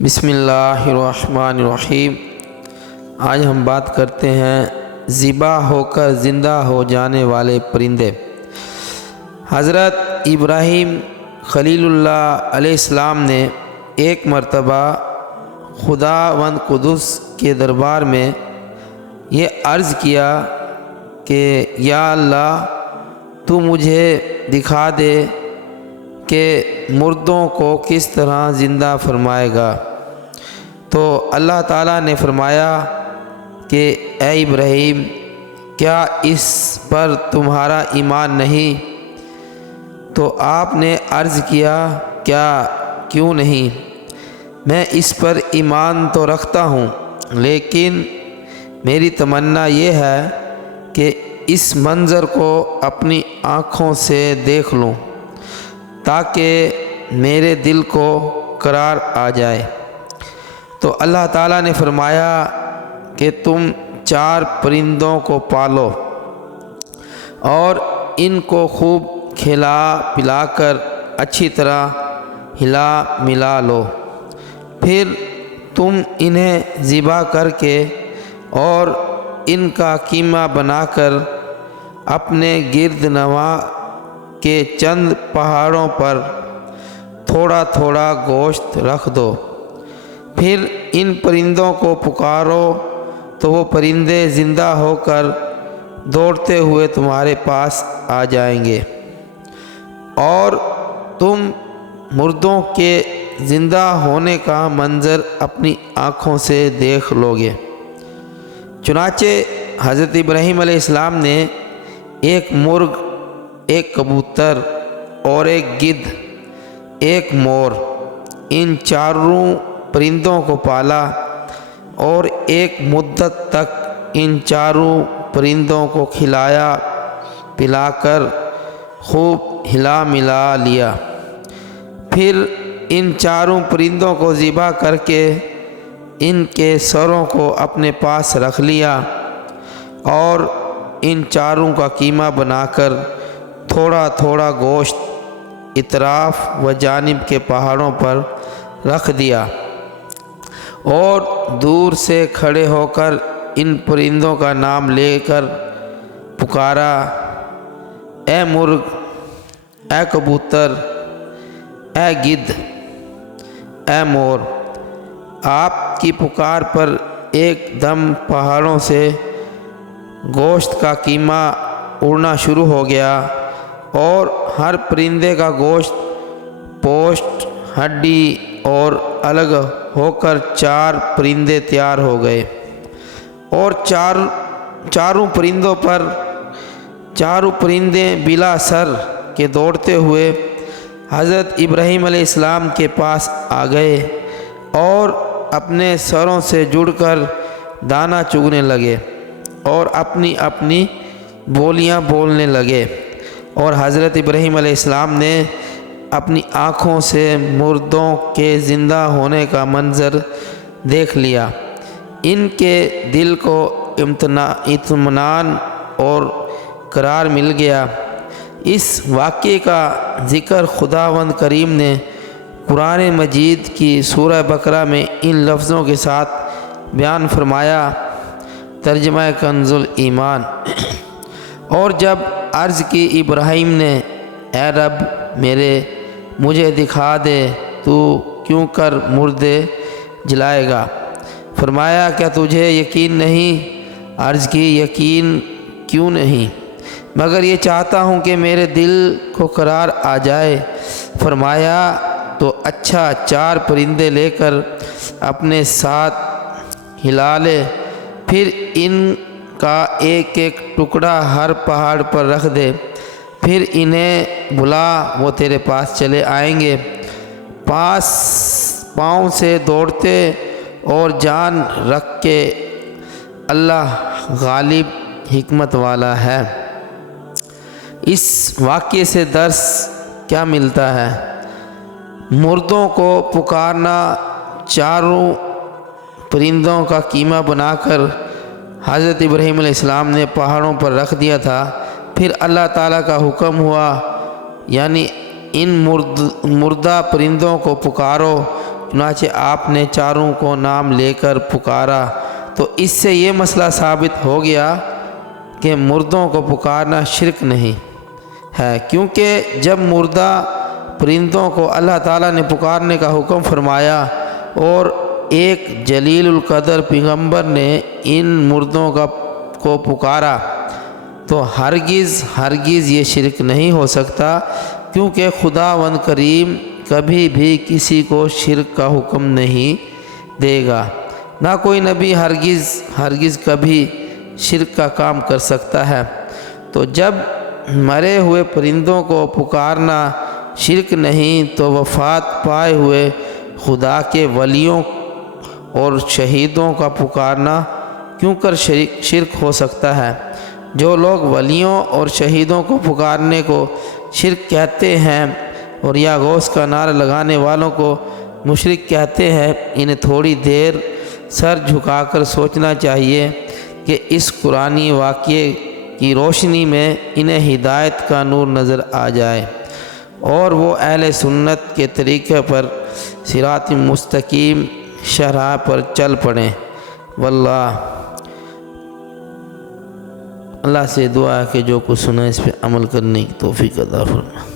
بسم اللہ الرحمن الرحیم۔ آج ہم بات کرتے ہیں ذبح ہو کر زندہ ہو جانے والے پرندے۔ حضرت ابراہیم خلیل اللہ علیہ السلام نے ایک مرتبہ خداوند قدس کے دربار میں یہ عرض کیا کہ یا اللہ، تو مجھے دکھا دے کہ مردوں کو کس طرح زندہ فرمائے گا۔ تو اللہ تعالیٰ نے فرمایا کہ اے ابراہیم، کیا اس پر تمہارا ایمان نہیں؟ تو آپ نے عرض کیا کیوں نہیں؟ میں اس پر ایمان تو رکھتا ہوں، لیکن میری تمنا یہ ہے کہ اس منظر کو اپنی آنکھوں سے دیکھ لوں تاکہ میرے دل کو قرار آ جائے۔ تو اللہ تعالیٰ نے فرمایا کہ تم 4 پرندوں کو پالو اور ان کو خوب کھلا پلا کر اچھی طرح ہلا ملا لو، پھر تم انہیں ذبح کر کے اور ان کا قیمہ بنا کر اپنے گرد نواح کے چند پہاڑوں پر تھوڑا تھوڑا گوشت رکھ دو۔ پھر ان پرندوں کو پکارو تو وہ پرندے زندہ ہو کر دوڑتے ہوئے تمہارے پاس آ جائیں گے اور تم مردوں کے زندہ ہونے کا منظر اپنی آنکھوں سے دیکھ لو گے۔ چنانچہ حضرت ابراہیم علیہ السلام نے ایک مرغ، ایک کبوتر اور ایک گدھ، ایک مور، ان 4 پرندوں کو پالا اور ایک مدت تک ان 4 پرندوں کو کھلایا پلا کر خوب ہلا ملا لیا۔ پھر ان 4 پرندوں کو ذبح کر کے ان کے سروں کو اپنے پاس رکھ لیا اور ان 4 کا قیمہ بنا کر تھوڑا تھوڑا گوشت اطراف و جانب کے پہاڑوں پر رکھ دیا اور دور سے کھڑے ہو کر ان پرندوں کا نام لے کر پکارا، اے مرغ، اے کبوتر، اے گدھ، اے مور۔ آپ کی پکار پر ایک دم پہاڑوں سے گوشت کا قیمہ اڑنا شروع ہو گیا اور ہر پرندے کا گوشت، پوسٹ، ہڈی اور الگ ہو کر 4 پرندے تیار ہو گئے اور چاروں پرندوں پر 4 پرندے بلا سر کے دوڑتے ہوئے حضرت ابراہیم علیہ السلام کے پاس آ گئے اور اپنے سروں سے جڑ کر دانہ چگنے لگے اور اپنی اپنی بولیاں بولنے لگے، اور حضرت ابراہیم علیہ السلام نے اپنی آنکھوں سے مردوں کے زندہ ہونے کا منظر دیکھ لیا۔ ان کے دل کو اطمینان اور قرار مل گیا۔ اس واقعے کا ذکر خداوند کریم نے قرآن مجید کی سورہ بقرہ میں ان لفظوں کے ساتھ بیان فرمایا، ترجمہ کنز الایمان۔ اور جب عرض کی ابراہیم نے، اے رب میرے، مجھے دکھا دے تو کیوں کر مردے جلائے گا؟ فرمایا، کیا تجھے یقین نہیں؟ عرض کی، یقین کیوں نہیں، مگر یہ چاہتا ہوں کہ میرے دل کو قرار آ جائے۔ فرمایا، تو اچھا 4 پرندے لے کر اپنے ساتھ ہلا لے، پھر ان کا ایک ایک ٹکڑا ہر پہاڑ پر رکھ دے، پھر انہیں بلا، وہ تیرے پاس چلے آئیں گے، پاؤں سے دوڑتے اور جان رکھ کے۔ اللہ غالب حکمت والا ہے۔ اس واقعے سے درس کیا ملتا ہے؟ مردوں کو پکارنا، 4 پرندوں کا قیمہ بنا کر حضرت ابراہیم علیہ السلام نے پہاڑوں پر رکھ دیا تھا۔ پھر اللہ تعالیٰ کا حکم ہوا، یعنی ان مردہ پرندوں کو پکارو چنانچہ آپ نے چاروں کو نام لے کر پکارا تو اس سے یہ مسئلہ ثابت ہو گیا کہ مردوں کو پکارنا شرک نہیں ہے، کیونکہ جب مردہ پرندوں کو اللہ تعالیٰ نے پکارنے کا حکم فرمایا اور ایک جلیل القدر پیغمبر نے ان مردوں کو پکارا تو ہرگز یہ شرک نہیں ہو سکتا، کیونکہ خداوند کریم کبھی بھی کسی کو شرک کا حکم نہیں دے گا، نہ کوئی نبی ہرگز کبھی شرک کا کام کر سکتا ہے۔ تو جب مرے ہوئے پرندوں کو پکارنا شرک نہیں تو وفات پائے ہوئے خدا کے ولیوں اور شہیدوں کا پکارنا کیوں کر شرک ہو سکتا ہے؟ جو لوگ ولیوں اور شہیدوں کو پکارنے کو شرک کہتے ہیں اور یا غوث کا نعرہ لگانے والوں کو مشرک کہتے ہیں، انہیں تھوڑی دیر سر جھکا کر سوچنا چاہیے کہ اس قرآنی واقعے کی روشنی میں انہیں ہدایت کا نور نظر آ جائے اور وہ اہل سنت کے طریقے پر صراط مستقیم شرح پر چل پڑیں۔ واللہ اللہ سے دعا ہے کہ جو کچھ سنا اس پہ عمل کرنے کی توفیق عطا فرمائے۔